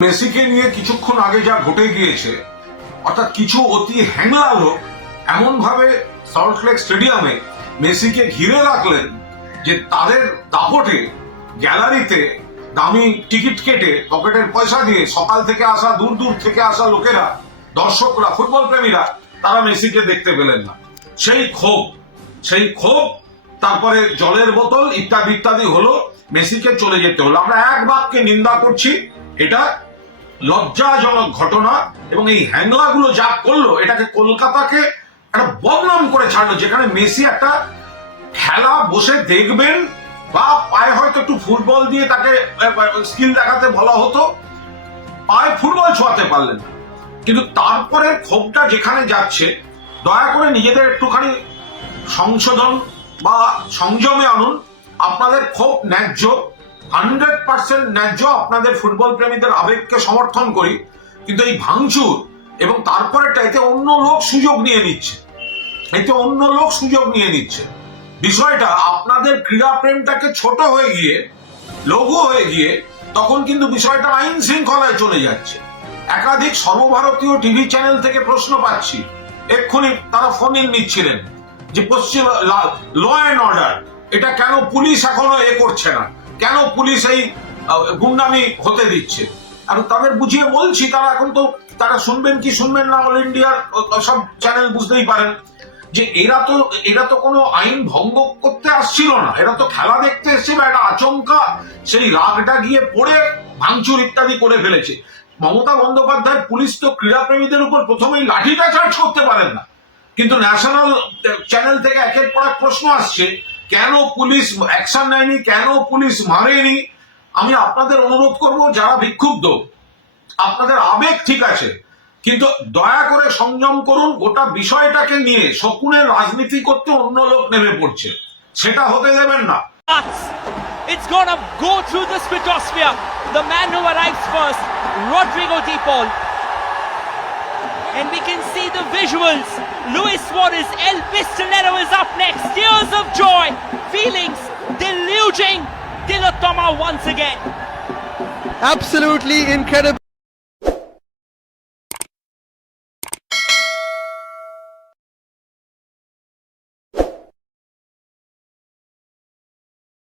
মেসিকে নিয়ে কিছুক্ষণ আগে যা ঘটে গিয়েছে, অর্থাৎ কিছু অতি হ্যাংলা লোক এমন ভাবে সল্টলেক স্টেডিয়ামে মেসিকে ঘিরে রাখলেন যে তাদের দাপটে গ্যালারিতে দামি টিকিট কেটে পকেটের পয়সা দিয়ে সকাল থেকে আসা দূর দূর থেকে আসা লোকেরা, দর্শকরা, ফুটবল প্রেমীরা তারা মেসিকে দেখতে পেলেন না। সেই ক্ষোভ তারপরে জলের বোতল ইত্যাদি ইত্যাদি হলো, মেসিকে চলে যেতে হলো। আমরা এক বাক্যে নিন্দা করছি, এটা লজ্জাজনক ঘটনা। এবং এই হ্যাংলা গুলো যা করলো, এটাকে কলকাতাকে একটা বদনাম করে ছাড়লো, যেখানে মেসি একটা খেলা বসে দেখবেন বা পায়ে হয়তো একটু ফুটবল দিয়ে তাকে স্কিল দেখাতে বলা হতো, পায়ে ফুটবল ছোঁয়াতে পারলেন না। কিন্তু তারপরে ক্ষোভটা যেখানে যাচ্ছে, দয়া করে নিজেদের একটুখানি সংশোধন বা সংযমে আনুন। আপনাদের ক্ষোভ ন্যায্য, 100% ন্যায্য। আপনাদের ফুটবল প্রেমীদের আবেগকে সমর্থন করি, কিন্তু এই ভাঙচুর এবং তারপরেটা, এতে অন্য লোক সুযোগ নিয়ে নিচ্ছে। বিষয়টা আপনাদের ক্রীড়া প্রেমটাকে ছোট হয়ে গিয়ে, লঘু হয়ে গিয়ে, তখন কিন্তু বিষয়টা আইন শৃঙ্খলায় চলে যাচ্ছে। একাধিক সর্বভারতীয় টিভি চ্যানেল থেকে প্রশ্ন পাচ্ছি, এক্ষুনি তারা ফোন ইন নিচ্ছিলেন যে পশ্চিম ল অ্যান্ড অর্ডার, এটা কেন পুলিশ এখনো করছে না, কেন পুলিশ এই গুন্ডামি হতে দিচ্ছে। আর তাদের বুঝিয়ে বলছি, তারা শুনবেন কি শুনবেন না, অল ইন্ডিয়ার সব চ্যানেল বুঝতেই পারেন যে এরা তো কোনো আইন ভঙ্গ করতে আসছিল না, এরা তো খেলা দেখতে এসেছিল। একটা আচমকা সেই রাগটা গিয়ে পড়ে ভাঙচুর ইত্যাদি করে ফেলেছে। মমতা বন্দ্যোপাধ্যায় পুলিশ তো ক্রীড়াপ্রেমীদের উপর প্রথমেই লাঠিটা চার্জ করতে পারেন না, কিন্তু ন্যাশনাল চ্যানেল থেকে একের পর এক প্রশ্ন আসছে, কেন পুলিশ অ্যাকশন নেয়নি, কেন পুলিশ মারেনি। আমি আপনাদের অনুরোধ করব, যারা বিক্ষুব্ধ, আপনাদের আবেগ ঠিক আছে, কিন্তু দয়া করে সংযম করুন। গোটা বিষয়টাকে নিয়ে শকুনের রাজনীতি করতে অন্য লোক নেমে পড়ছে, সেটা হতে দেবেন না। It's gonna go through the stratosphere. The man who arrives first, Rodrigo De Paul. And we can see the visuals. Luis Suarez, El Pistolero is up next. Tears of joy, feelings deluging Dilotoma once again. Absolutely incredible.